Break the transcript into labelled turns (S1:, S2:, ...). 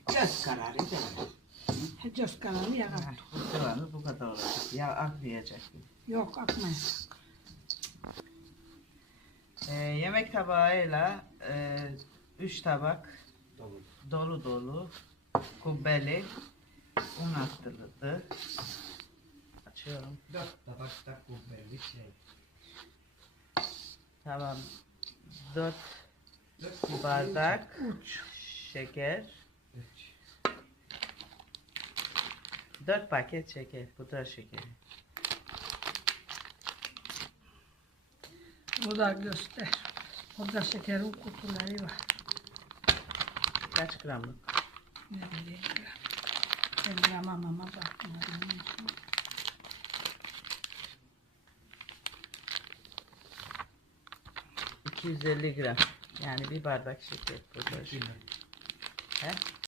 S1: Göz kararı değil.
S2: Göz kararı yarar.
S1: Bu kıvamı bu kadar olacak. Ya akmayacak.
S2: Yok akmaz.
S1: Yemek tabağıyla 3 tabak dolu dolu kubbeli un attırıldı. Açıyorum.
S3: 4 tabakta kubbeli şey.
S1: Tamam. 4
S3: 4
S1: bardak şeker. 4 paket şeker, pudra şekeri.
S2: O da göster. Orada şekerin kutuları var.
S1: Kaç gramlık?
S2: Ne bileyim gram. Ben grama mama bakmadım.
S1: 250 gram. Yani bir bardak şeker pudra şekeri. He?